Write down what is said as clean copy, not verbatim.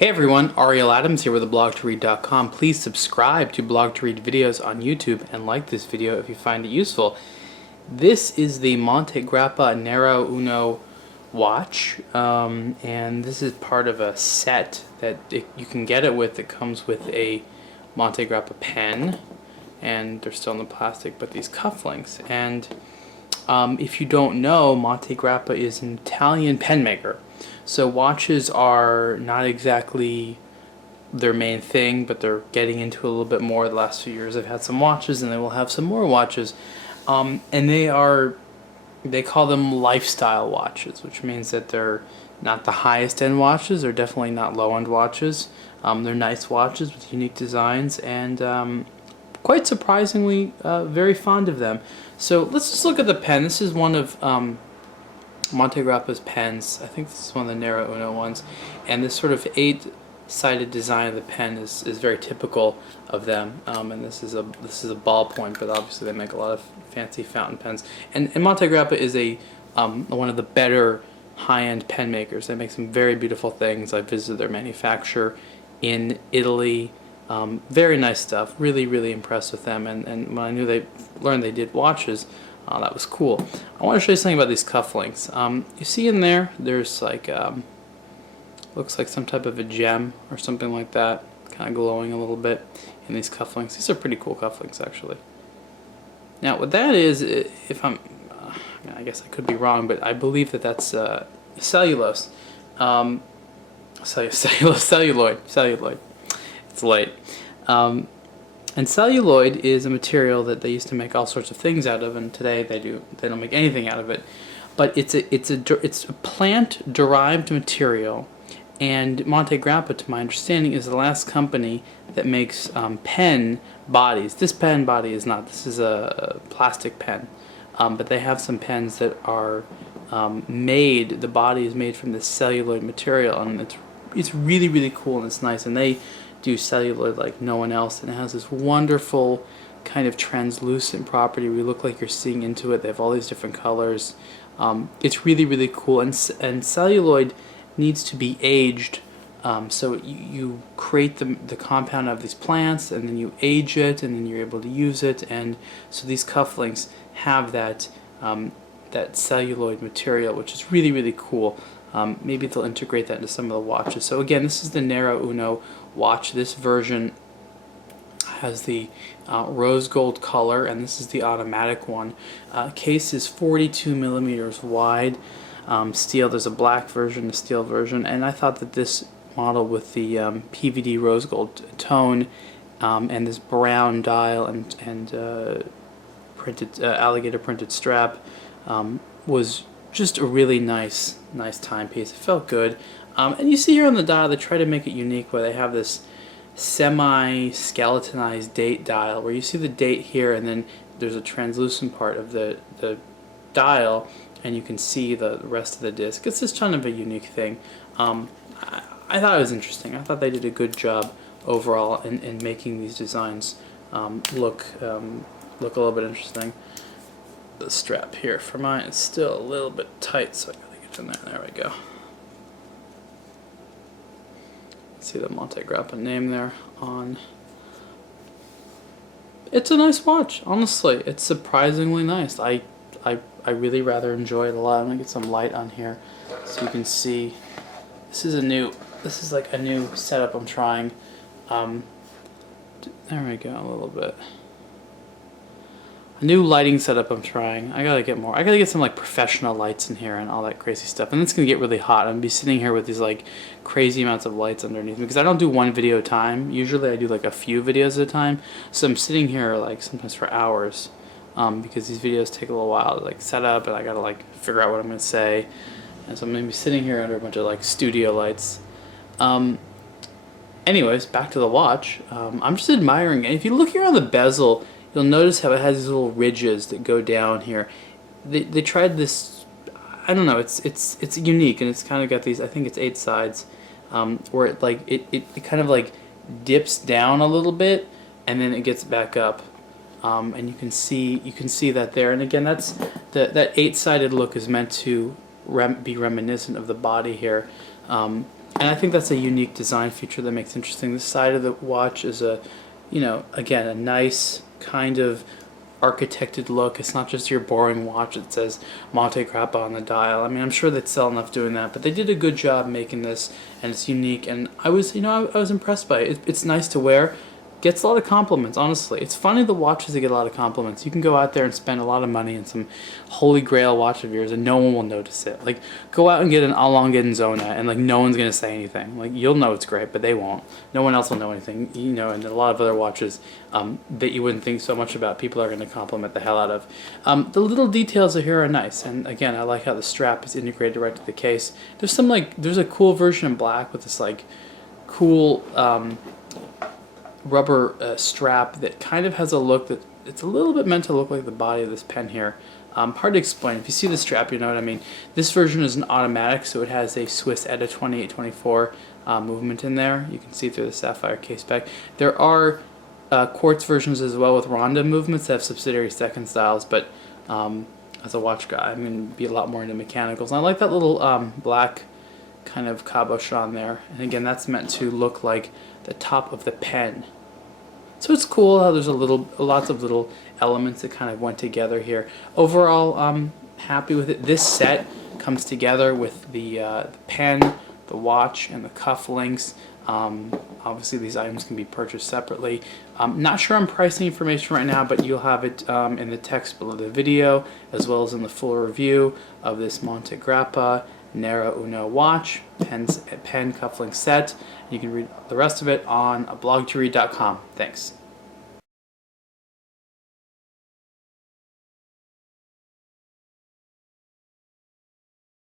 Hey everyone, Ariel Adams here with blog2read.com. Please subscribe to Blog to Read videos on YouTube and like this video if you find it useful. This is the Montegrappa Nero Uno watch, and this is part of a set that you can get it with. It comes with a Montegrappa pen, and they're still in the plastic, but these cufflinks. And if you don't know, Montegrappa is an Italian pen maker. So watches are not exactly their main thing, but they're getting into a little bit more. The last few years I've had some watches, and they will have some more watches. And they call them lifestyle watches, which means that they're not the highest end watches. They're definitely not low end watches. They're nice watches with unique designs, and quite surprisingly, very fond of them. So let's just look at the pen. This is one of Montegrappa's pens. I think this is one of the Nero Uno ones, and this sort of 8-sided design of the pen is very typical of them. And this is a ballpoint, but obviously they make a lot of fancy fountain pens. And Montegrappa is one of the better high-end pen makers. They make some very beautiful things. I visited their manufacturer in Italy. Very nice stuff. Really impressed with them. And when I learned they did watches, that was cool. I want to show you something about these cufflinks. You see in there's like, looks like some type of a gem or something like that, kind of glowing a little bit in these cufflinks. These are pretty cool cufflinks, actually. Now, what that is, if I guess I could be wrong, but I believe that that's cellulose. Celluloid. It's late. And celluloid is a material that they used to make all sorts of things out of, and today they don't make anything out of it. But it's a plant-derived material, and Montegrappa, to my understanding, is the last company that makes pen bodies. This pen body is not. This is a plastic pen, but they have some pens that are made. The body is made from this celluloid material, and it's really cool, and it's nice. And they do celluloid like no one else, and it has this wonderful kind of translucent property where you look like you're seeing into it. They have all these different colors. It's really cool, and celluloid needs to be aged. So you create the compound of these plants, and then you age it, and then you're able to use it. And so these cufflinks have that celluloid material, which is really cool. Maybe they'll integrate that into some of the watches. So again, this is the Nero Uno watch. This version has the rose gold color, and this is the automatic one. Case is 42 millimeters wide. Steel. There's a black version, a steel version, and I thought that this model with the PVD rose gold tone and this brown dial and printed alligator printed strap was just a really nice timepiece. It felt good. And you see here on the dial, they try to make it unique where they have this semi-skeletonized date dial where you see the date here, and then there's a translucent part of the dial, and you can see the rest of the disc. It's just kind of a unique thing. I thought it was interesting. I thought they did a good job overall in making these designs look a little bit interesting. The strap here for mine is still a little bit tight, so I gotta get in there. There we go. See the Montegrappa name there on. It's a nice watch, honestly. It's surprisingly nice. I really rather enjoy it a lot. I'm gonna get some light on here so you can see. This is like a new setup I'm trying. There we go, a little bit. A new lighting setup I'm trying. I gotta get some like professional lights in here and all that crazy stuff. And it's gonna get really hot. I'm gonna be sitting here with these like crazy amounts of lights underneath me because I don't do one video at a time. Usually I do like a few videos at a time. So I'm sitting here like sometimes for hours because these videos take a little while to like set up, and I gotta like figure out what I'm gonna say. And so I'm gonna be sitting here under a bunch of like studio lights. Anyways, back to the watch. I'm just admiring it. If you look here on the bezel, you'll notice how it has these little ridges that go down here. They tried this. I don't know. It's unique, and it's kind of got these. I think it's 8 sides, where it kind of like dips down a little bit, and then it gets back up, and you can see that there. And again, that's that 8-sided look is meant to be reminiscent of the body here. And I think that's a unique design feature that makes it interesting. This side of the watch is a, you know, again, a nice kind of architected look. It's not just your boring watch that says Montegrappa on the dial. I mean, I'm sure they'd sell enough doing that, but they did a good job making this, and it's unique. And I was, you know, I was impressed by it. It's nice to wear. Gets a lot of compliments, honestly. It's funny, the watches that get a lot of compliments. You can go out there and spend a lot of money on some holy grail watch of yours and no one will notice it. Like, go out and get an elongated Zona and like no one's gonna say anything. Like, you'll know it's great, but they won't. No one else will know anything. You know, and a lot of other watches that you wouldn't think so much about, people are gonna compliment the hell out of. The little details here are nice, and again, I like how the strap is integrated right to the case. There's some there's a cool version in black with this like cool rubber strap that kind of has a look that it's a little bit meant to look like the body of this pen here. Hard to explain. If you see the strap, you know what I mean. This version is an automatic, so it has a Swiss ETA 2824 movement in there. You can see through the sapphire case back. There are quartz versions as well with Ronda movements that have subsidiary second styles, but as a watch guy, I'm going to be a lot more into mechanicals. And I like that little black kind of cabochon on there, and again, that's meant to look like the top of the pen. So it's cool how there's lots of little elements that kind of went together here. Overall, I'm happy with it. This set comes together with the pen, the watch, and the cufflinks. Obviously, these items can be purchased separately. I'm not sure on pricing information right now, but you'll have it in the text below the video, as well as in the full review of this Montegrappa Nero Uno watch, pen cufflink set. You can read the rest of it on blogtoread.com. Thanks.